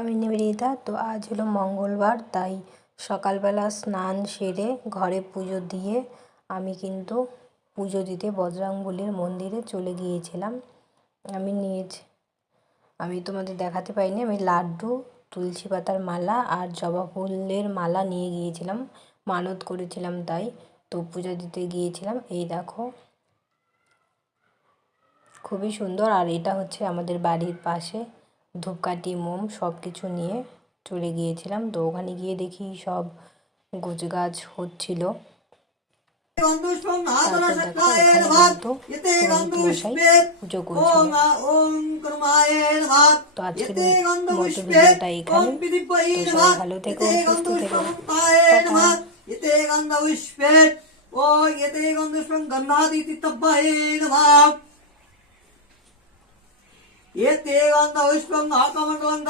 আমি নিবেদিতা। তো আজ হলো মঙ্গলবার, তাই সকালবেলা স্নান সেরে ঘরে পুজো দিয়ে আমি কিন্তু পুজো দিতে বজরংবলীর মন্দিরে চলে গিয়েছিলাম। আমি তোমাদের দেখাতে পাইনি, আমি লাড্ডু, তুলসী পাতার মালা আর জবা ফুলের মালা নিয়ে গিয়েছিলাম, মানত করেছিলাম তাই। তো পুজো দিতে গিয়েছিলাম। এই দেখো, খুবই সুন্দর। আর এটা হচ্ছে আমাদের বাড়ির পাশে, ধূপকাঠি, মোম সব কিছু নিয়ে চলে গিয়েছিলাম। তো ওখানে গিয়ে দেখি সব গোছগাছ হচ্ছিল। তারপর দেখো এখানে কিন্তু পুরোহিত মশাই পুজো করছিল। তো আজকের মতো ভিডিওটা এখানে। তো সবাই ভালো থেকো, সুস্থ থেকো, টাটা। ये ते गंधा पुष्पं आकमण्डलं